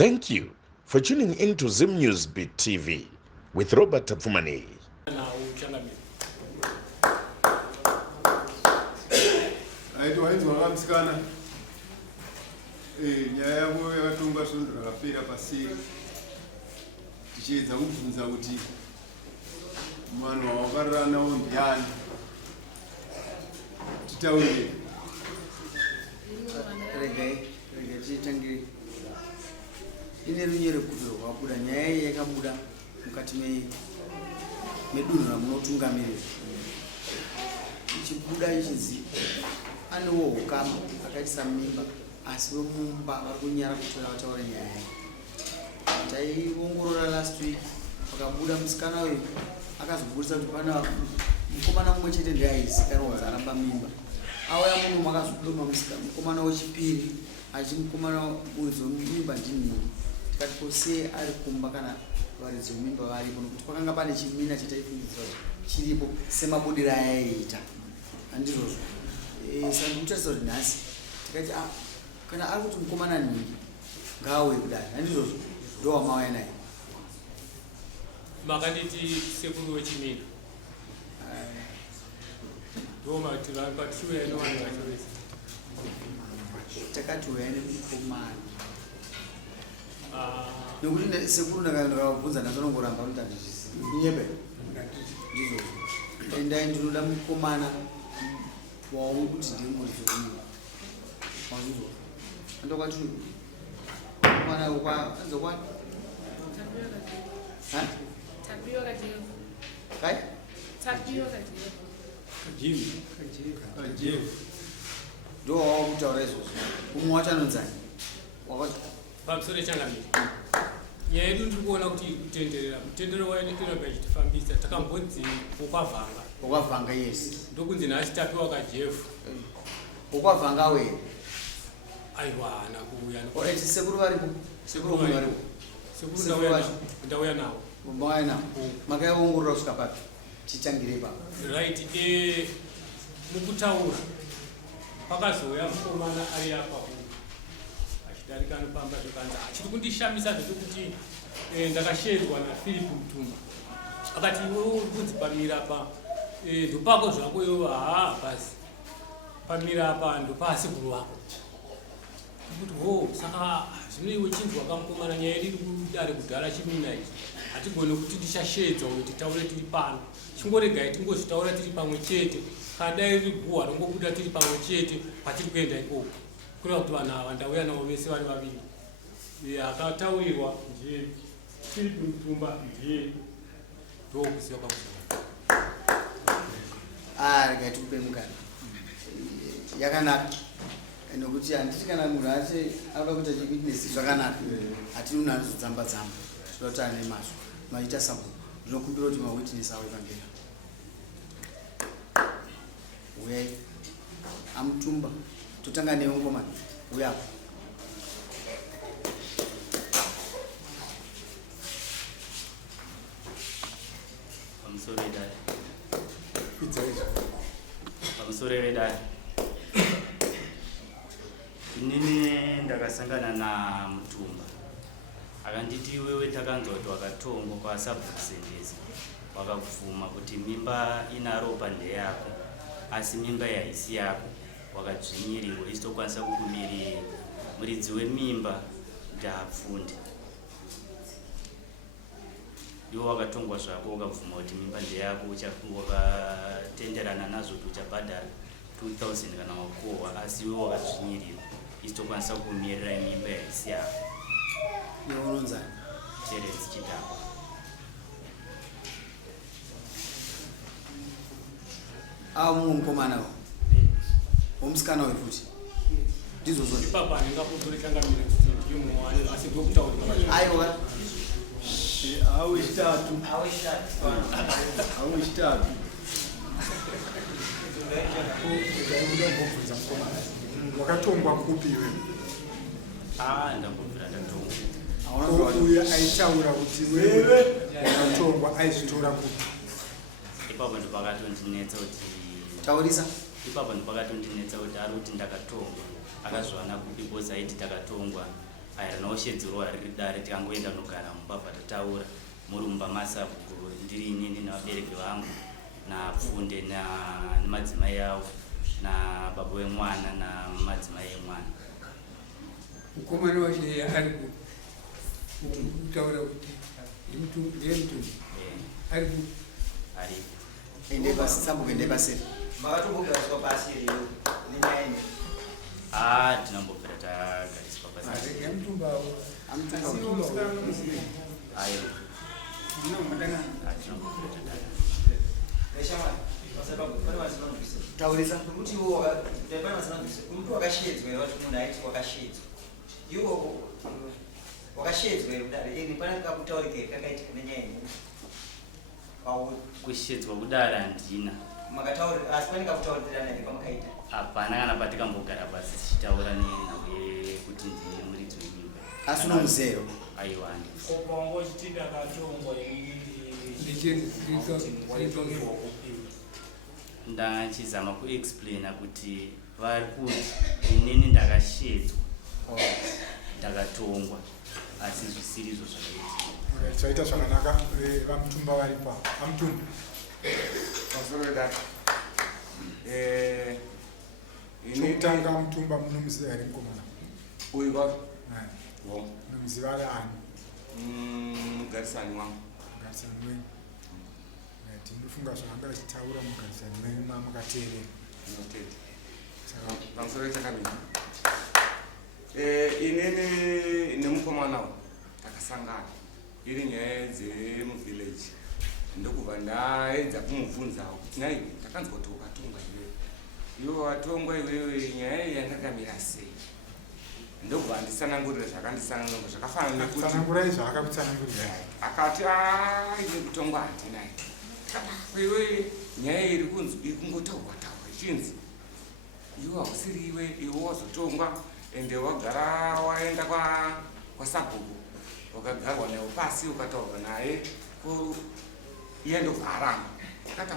Thank you for tuning in to Zim News Beat TV with Robert Tapfumani. nyaya yavo yakatonga svondo rakapera pasi tichiedza kubvunza kuti mwana wawakarara nawo ndiani titaurire. Regai titangire ine runyere kudiro rwabuda nyaya iyi yakabuda mukati medunhu ramunotungamirira ichibuda ichizi anewo ukama akaisa mimba asi vemumba vari kunyara kutora vataura nyaya yake. Taiongorora last week pakabuda musikana uyu akazobudisa kuti pana mukomana mumwe chete ndiaizikanonzi aramba mimba auya muno makazodoma mukomana wechipiri achimukomana muridzi wemimba ndinini tikati kose ari kumba kana varidzi vemimba varipo nokuti pakanga pane chimina chitaifungidzwa chiripo semabudiro ayaiita handizvozvo. Saka ndikutarisa kuti nhasi tikati kana ari kuti mukomana ningi ngaauye kudai handizvozvo ndo wamauya naye makanditi sekuru wechimina ndomativapatishuya inowani vachowesa takati uya nemukomana nokuti sekuru ndakabvunza ndazvanongoramba notatinyebe ndizvo endai ndinoda mukomana wauri kuti ndimuridzo uyu wazvizvo andokwati mwana ukwanzokwani kai ndo wawakutaura izvozvo umwe wachanonzani pamusoro changamiri nyaya yedu ndiri kuona kuti kutenderera mutendero wainokiramba ichitifambisa takambonzi ukwavhanga yes ndokunzi nhasi tapiwa kajefu ukwavhanga we aiwa hana kuuya sekuru varipo sekuru umwe varipo sekuru ndauya nawo mauya nawo makaiongorora kusvika papi titangire ipapo right. Mukutaura pakazouya mukomana ari apa achidarika anopamba zvekanzi achiri kundishamisa zvekuti ndakashedzwa naphilip mutumba akati iwe uri kunzipamira pa ndopako zvako iwe basi pamira apa ndopasekuru wako kuti saka zvino iwe chinzwa kamukomana nyaya yedu iri kudare kudhara chimina ichi hatigone kuti tichashedzwa kuti taure tiri pano chingoregai tingozvitaura tiri pamwe chete kana dai riri guhwa rongobuda tiri pamwe chete patiri kuenda ikoko kureva kuti vanhu ava ndauya navo vese vari vaviri akataurirwa ndiye philip mutumba ndiye ndokuziva kwakuziva regai tikupe mukana yakanaka nokuti handiti kana munhu ache ava kuita chiwitness zvakanaka hatini unhu anozodzamba-dzamba zvida kuti ane mazvo maita sample ndinokumbira kuti mawitness avo ipangera uyai amutumba totanga neungomani uyapo pamusoro vedai inini ndakasangana namutumba akanditi wewe takanzwa kuti wakatongwa kwasabvusendeza wakabvuma kuti mimba ina ropa ndeyako asi mimba yaisi yako wakadzvinyirirwa isitokwanisa kukumirira muridzi wemimba ndapfunde iwo wakatongwa zvako wakabvuma kuti mimba ndeyako wakatenderana nazvo kuti uchabhadhara 2000 kana wakohwa asi iwe wakadzvinyirirwa isitokwanisa kukumirira mimba yaisi yako neunonzani Terence Chidako. mumwe mukomana wo womusikana we futi ndizvozvo ipapa ndingapozorichangamira kuti ndiyomwani asi ndokutaura aiwa awechitatu wakatongwa kupi iwe? Ndakubvira ndatongwa. Uyo aitaura kuti wewe wakatongwa aizvitora kupi? Ipapo ndopakatondinetsa kuti taurisa ipapo ndopakatondinetsa kuti ari kuti ndakatongwa akazvana kupi boza aiti takatongwa aya rinoshedzerwa riri dare tikangoenda nogara mubva tataura muri mumba masabhuku ndiri inini nevabereki vangu napfunde nemadzimai avo nababa wemwana namadzimai emwana. Mukomana wacho ari kutaura kuti ndemtu ari ende basi sambuke ende basi makatombogariswa pasi lero nenyaya tinambopera tagariswa pasi yamutumbawo ayo taurisa kuti muntu wakashedzwa ere kuti munhu aiti wakashedzwa iwo wakashedzwa ere kudare ini pane kakutaurike kakaitika nenyaya ine kushedzwa kudara handina makataurira asi pane kakutauririrana ere kamakaita hapana kana patikambogara pasi tichitaura nenaye kuti ndine muridzi wenyimba asi unomuzero aiwa handi wangochitinda katongwa ndachizama kuexplaina kuti vari kuti inini ndakashedzwa ndakatongwa asi zvisirizo zvakaitika chaita zvakanaka vamutumba varipa vamutumba Masoredata. chokutanga mutumba munomuziva here mukomana Uiva. Wo. munomuziva ari ani Mugarisani wangu. mugarisani wenyu tinofunga zvaanga achitaura mugarisani wenyu makateerera Notete. Pamusoro chakamira. Inini nemukomana takasangana. Iri nyaya dzemuvillage. Ndokubva ndaedza kumubvunza kuti nai takanzwa kuti ukatongwa iwe watongwa iwewe nyaya iyi yandakamira sei. Ndokubva ndisanangurira zvakandisanangurira zvakafanana nekuti tsanangurai zvaakakutsanangurira akati ine kutongwa handinai. Iwe nyaya iri kungotaurwa taurwa ichinzi iwe hausiri iwe wazotongwa ende wagara waenda kwasabhuku wakagarwa naye pasi ukataurwa naye iye ndobva aramba. Akati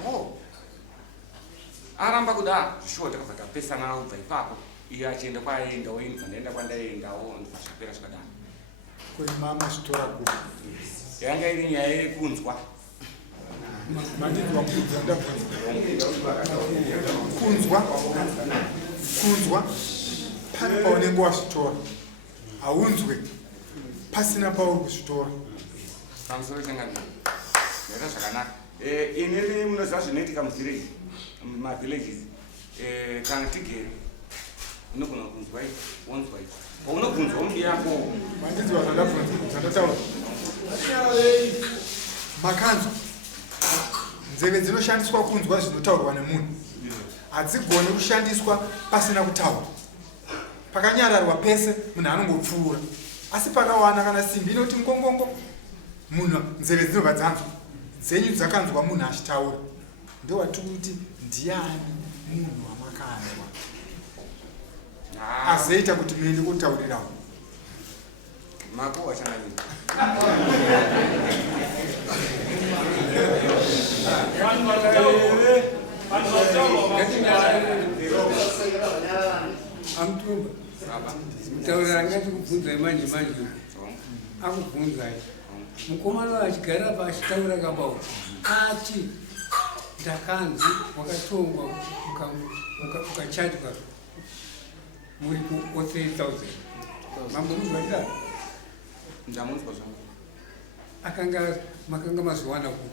aramba kuda shuwa takabva tapesana kubva ipapo iye achienda kwaendawo ini pandaenda kwandaendawo ndobva zvapera zvakadaro. kuri mamazvitora ku Yanga iri nyaya yekunzwa mandinzwa kubvunza ndabvunza kunzwa pane paunenge wazvitora haunzwe pasina pauri kuzvitora pamusoro changamira yaita zvakanaka. Inini munoziva zvinoitika muvillages kana tigere unogona kunzwa wonzwa izvo paunobvunzwa mudi yako mandinzwa zvandataura makanzwa nzeve dzinoshandiswa kunzwa zvinotaurwa nemunhu hadzigoni kushandiswa pasina kutaura. Pakanyararwa pese munhu anongopfuura asi pakawana kana simbi inoti ngongongo munhu nzeve dzinobva dzanzwa dzenyu dzakanzwa munhu achitaura ndowatiri kuti ndiani munhu wamakanzwa azoita kuti muende kutaurirawo mako wachangamira. amutumba kutaurira ngati kubvunza manje akubvunzai mukomana achigara pachitaura kabawo ati ndakanzi wakatongwa ukachatwa muri ku 3000 mambomunzwa chidaro Ndamunzwa zvangu. makanga mazowana ku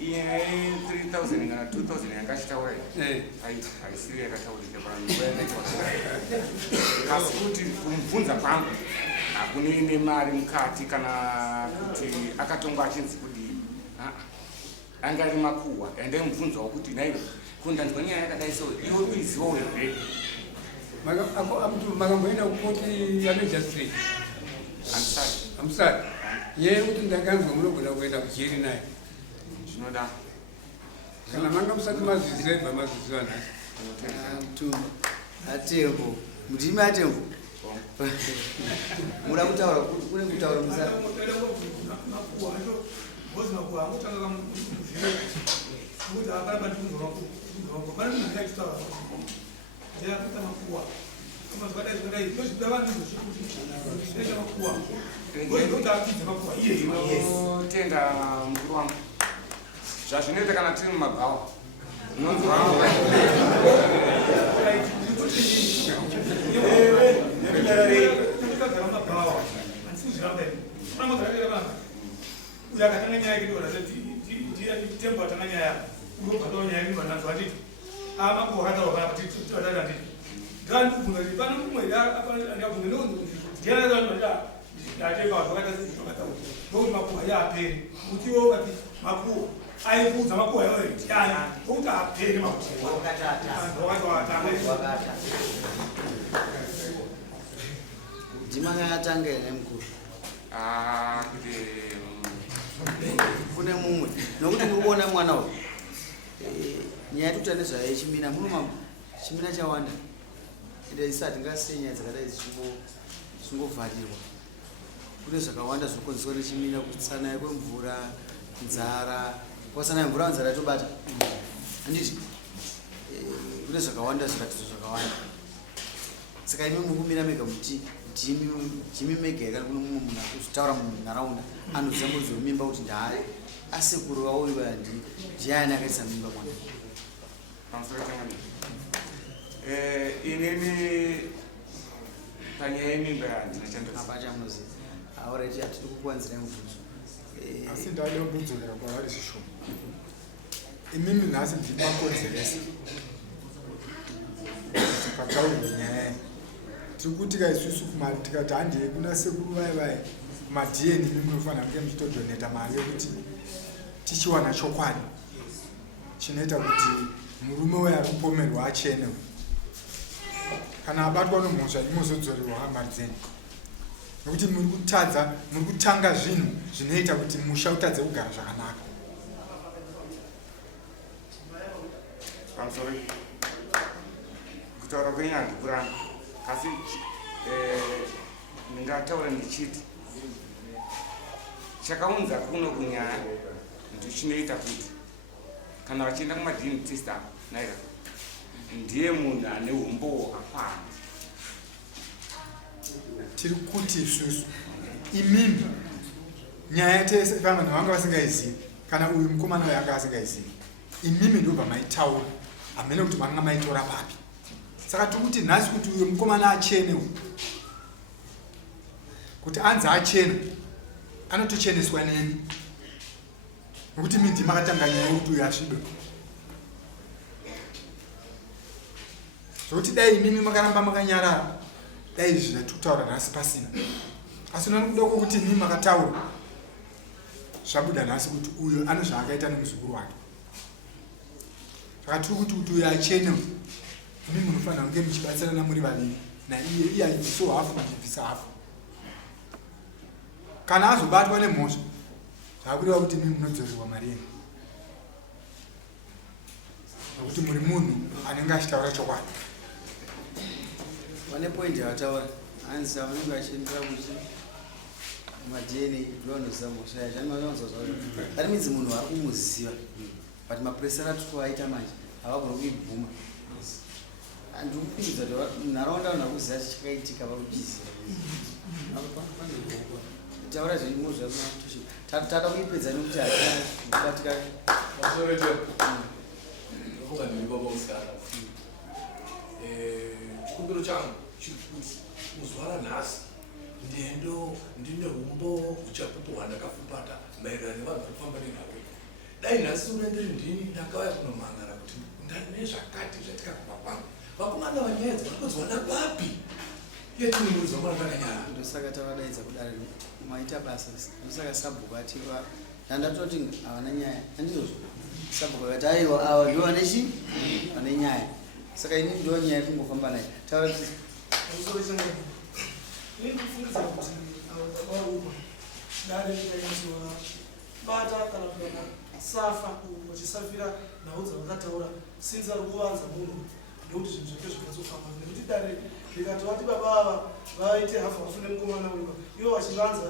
Iye 3000 kana 2000 yakachitaura haisiri yakataurika kasi kuti kumubvunza kwangu hakuni nemari mukati kana kuti akatongwa achinzi kudii. Anga ari makuhwa andamubvunzawo kuti naiwe kundanzwa nyaya yakadai so iwe uiziwo here makamboenda kukoti yamajistrate handisati amusati yeye kuti ndakanzwa munogona kuenda kujeri naye zvinoda kana manga musati mazvizireba mazviziva nhasi mtumba atembo mudimi atembo muda kutaura kune kutaura musa tenda mkuru wangu zvazvinoita kana tiri mumabhawa unonzwa uyakatanga nyaya kidora tembo atanga nyaya urobva nyaya kidi vanhu vatiti amakuwa kataura kuti vatata nditi ndandibvunza kuti pane mumwe ndabvunza ndokuti ndiyanaa ndatemba zvakaita sezvakataura ndokuti makuwa yaaperi kutiwo kati makuwa aibvunza makuwa yawo yani ndokuti aperi makuwa wakatowatanga ndimanga yatanga ene mkuru kune mumwe nokuti mukuona mwana uyu nyaya yekuita nezvayo yechimina muno chimina chawanda ende isati ngasiye nyaya dzakadai dzichingovharirwa kune zvakawanda zvinokonzerwa nechimina kutsanaya kwemvura nzara kwasana mvura nzara yatobata handiti kune zvakawanda zviratidzo zvakawanda saka imi mukumira mega muti jimi mega yakati kuno mumwe munhu akuzvitaura munharaunda anoziva mudzi wemimba kuti ndahari asekuru vauyiwa ndiyani akaisa mimba mwana inini panyaya yemimba yapachamnoziva aurati hatiri kukuwanzirai mubvunzo asi ndade kubudzokera kwavari zvishoma imimi nhasi ndiri makonzeresa tikataurwa nyaya tiri kutika isusu tikati handei kuna sekuru vai kumadhiyeni imi munofanira kunge muchitodhoneta mari yekuti tichiwana chokwadi chinoita kuti murume uyo ari kupomerwa achene kana abatwa nomhosva imozodzorerwa mari dzenyu nokuti muri kutanga zvinhu zvinoita kuti musha utadze kugara zvakanaka pamusoro kutaura kwenyaya handipurana asi ndingataura ndichiti chakaunza kuno kunyaya ndichinoita kuti kana vachienda kumadentist naira ndiye munhu ane umbo hwakakwana tiri kuti isusu imimi nyaya tese vamwe vanga vasingaizivi kana uyu mukomana uyu anga asingaizivi imimi ndobva maitaura hamene kuti manga maitora papi saka tiri kuti nhasi kuti uyu mukomana achene uyu kuti anzi achena anotocheneswa neni nokuti mindi makatanga nyaya yekuti uyu asvibe zvokuti dai imimi makaramba makanyarara dai izvi zvatiri kutaura nhasi pasina asi nonokudoko kuti imimi makataura zvabuda nhasi kuti uyu ane zvaakaita nemuzukuru wake saka tiri kuti uyu achene imimi munofanira kunge muchibatsirana muri vaviri naiye aibisawo hafu muchibvisa hafu kana azobatwa nemhosva zvakureva kuti imimi munodzorerwa mari yenyu nokuti muri munhu anenge achitaura chokwadi vane point yavataura hanzi vanenge vachiendera kuti madna ndovanoziva mhosva yacho anowanzozva ari midzi munhu ari kumuziva but mapuresara atikuaita manje havagona kuibvuma handikupindidza kuti nharaunda vanhu vakuziva chichakaitika vakuchiziva taura zveimozvatada kuipedza nekuti hatibatika chikumbiro changu chirikuti muzuva ranhasi ndine umbo huchapupuhwa ndakafupata maererano nevanhu vari kufamba nenhau dai nhasi unendiri ndini ndakauya kunomhangara kuti ndane zvakati zvatikakuma kwangu vakomana vanyaya dzavarikunzwana papi yetinimudzwa mwana takanyara ndosaka tavadaidza kudare maita basa ndosaka sabhuku ativa ndandatoti havana nyaya handizozvo sabhuku akati aiwa ava ndo vanechi vane nyaya saka ini ndo nyaya yekungofamba naye taura bata kana kuenda safa vachisafira nhau dzavakataura sinzi ari kuvanza munhu ndokuti zvinhu zvake zvikazofamba nekuti dare rikati vati baba ava vaite hafu hafu nemukomana uyu ivo vachivanza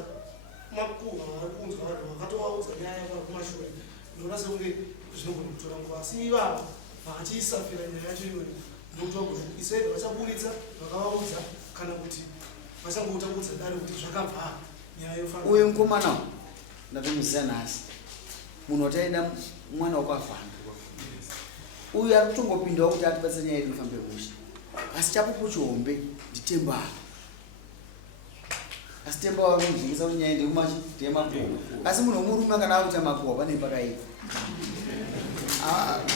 makuhwa vari kunzwa vanhu vakatovaudza nyaya kumashure ndona sekunge zvinogona kutora nguva asi ivavo vachiyisafira nyaya yacho iyoyo ndokuti kuti Israeli vachabuditsa vakavaudza kana kuti vachangotambudza dare kuti zvakabva nyaya yofana. Uyu mukomana ndatomuziva nhasi munhu wataenda mwana wakavhanga uyu ari kutongopindawo kuti atibatsa nyaya yedu ifambe musha asi chapupu chihombe nditembava asi tembava kunzvingisa kuti nyaya ndekumachi ndeyemakuhwa asi munhu womurume kana akuita makuhwa pane pakaipa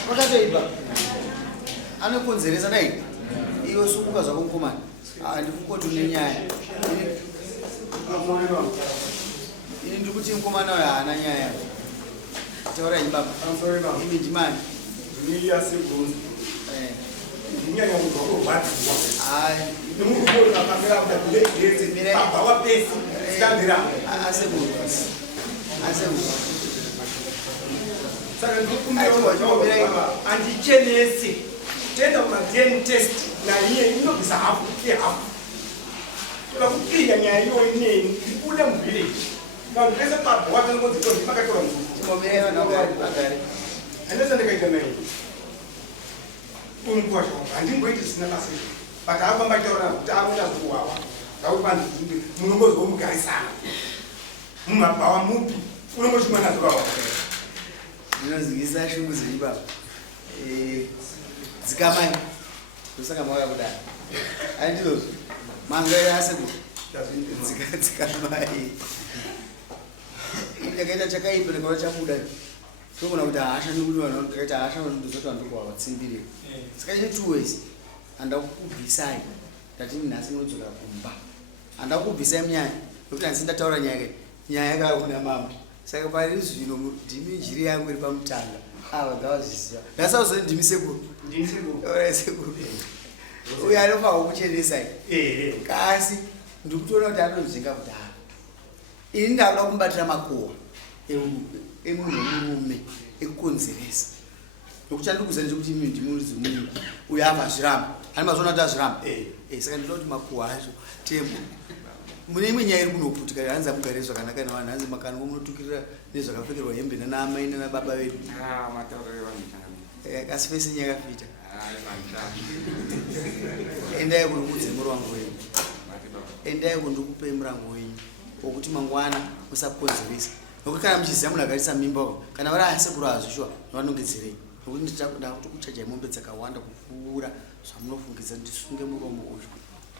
pakatoipa anokonzeresa dai iwe sukuka zvako mukomana ndikukoti une nyaya ini ndikuti mukomana uyo haana nyaya taura ibaba imi ndimani andichenese tenda kuma-DNA test naiye inobvisa hafu yehafu toda kupinda nyaya iyo ineni ndikule muvillage vanhu vese pabva wakanongodzitoi makatora handesa ndikaita naye umkwasha handingoiti zvisina basa but akamba taura kuti amunazokuwawa ngaupanzi munongozvomugarisana mumabhawa mupi unongochimwa nazokawa ndinozivisa shungu zvenyu baba dzikamai ndosaka mauya kudai andizvozvo mangairaseko dzikamai ndakaita chakaipa ndakaona chabuda tokona kuti haashandi kuti vanhu ndakaita haashandi ndozoti vandokuva vatsimbirei saka ine 2 ways handakukubvisai ndatini nhasi nodzoka kumba handakukubvisai munyaya nokuti handisi ndataura nyaya yakakuna mama saka pari zvino ndimi njiri yangu iri pamutanga ava ngavazviziva ndasauzoti ndimi sekuru sekuru uyo anofanwa kukuchenesai kasi ndikutoona kuti anozvinga kudhara ini ndakuda kumbatira makohwa emunhu wemurume ekukonzeresa nokuti andikuzani kuti imi ndimurudzi munhu uyo ava zviramba ani mazona kuti azviramba saka ndinoda kuti makohwa acho tembo mune imwe nyaya iri kunoputika hanzi amugare zvakanaka navanhu hanzi makani munotukirira nezvakapfekerwa hembe nanamai nanababa vedu asi pese nyakafita endai kurikudze murango wenyu endai kundikupei murango wenyu wokuti mangwana musakonzeresa nokuti kana muchiziva munhu akarisa mimba kana vari asekuru hazvishuwa vanongedzerei nokuti ndakuti kuchajai mombe dzakawanda kupfuura zvamunofungidza ndisunge muromo uyu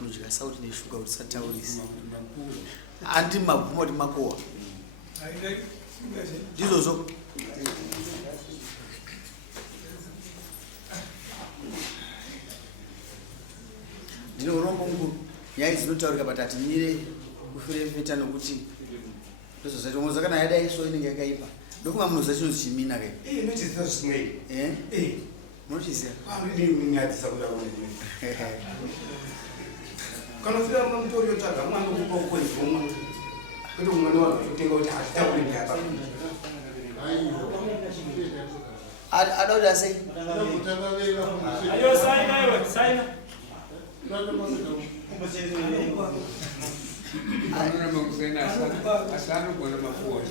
unodya sauti neshuga kuti sataurisi andi mabvuma kuti makohwa ndizvozvo ndine urombo mukuru nyaya dzinotaurika patati mire kufurefeta nokuti ndozvozvaitomoza kana yadai so inenge yakaipa ndokunga munoziva chinhu chimina kai munochiziva kana ufika kuna mutori yotaga mwana ukupa ukwezi umwe kuti umwana wako totenga kuti hazvitauri nyapa adauda sei ayo saina iwe saina asanogona mafuwa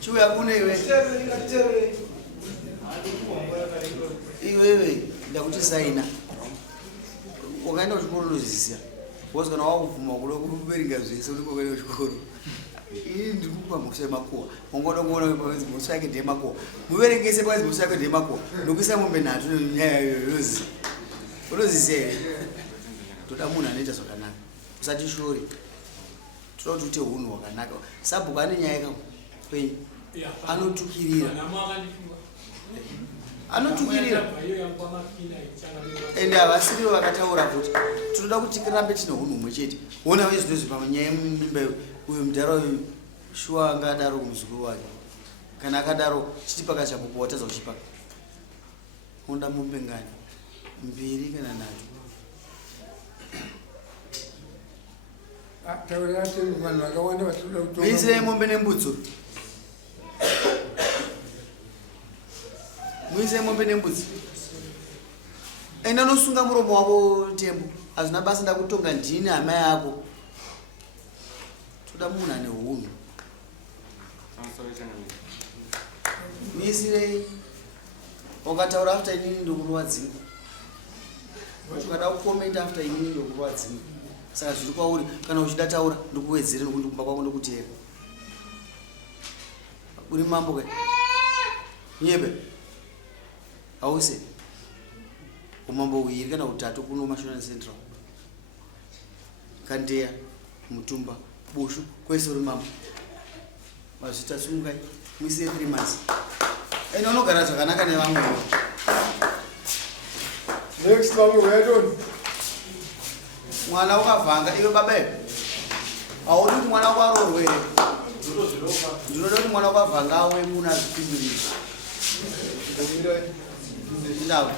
chiuya kune iwe iwewe ndakuti saina wakaenda kuchikoro unozvizisa wasi kana wakuvhuma kuda kuverenga zvese unenge wakaenda kuchikoro ini ndikupa mhosva yemakohwa wangoda kuona mhosva yake ndeyemakohwa muverengese pakazi mhosva yake ndeyemakohwa nokuisa mombe nhatu nyaya yoyozi unozvizisa here toda munhu anoita zvakanaka usati shori toda kuti uite unhu hwakanaka sabhuku ane nyaya yakakwenyu anotukirira anotukirira ende havasirivo vakataura kuti tinoda kuti tirambe tine unhu humwe chete ona vezvinozvi panyaya yemimba uyu mudhara uyu shuwa angadaro kumuzukuru wake kana akadaro chiti pakachapupo watadza kuchipaka unoda mombe ngani 2 kana 3 taurati vanhu vakawanda vatoda kutonga muisirei mombe nembudzo muisei mombe nembudzi enda nosunga muromo wako tembo hazvina basa ndakutonga ndini hama yako toda munhu ane unhu misirei ukataura after inini ndokurwadzima ukada kukomenta after inini ndokurwadzima saka zviri kwauri kana uchida taura ndikuwedzere nokuti kumba kwako ndokutera uri mambo kai nyebe hause umambo uiri kana utatu kuno Mashona Central Kandeya Mutumba Bushu kwese uri mambo mazvita sungai muise 3 months eno unogara zvakanaka nevamwe next vamwe weyadoni mwana ukavhanga iwe babe haudi kuti mwana wako arorwe here ndinoda kuti mwana ukavhanga awe muna zvipinduriro ndau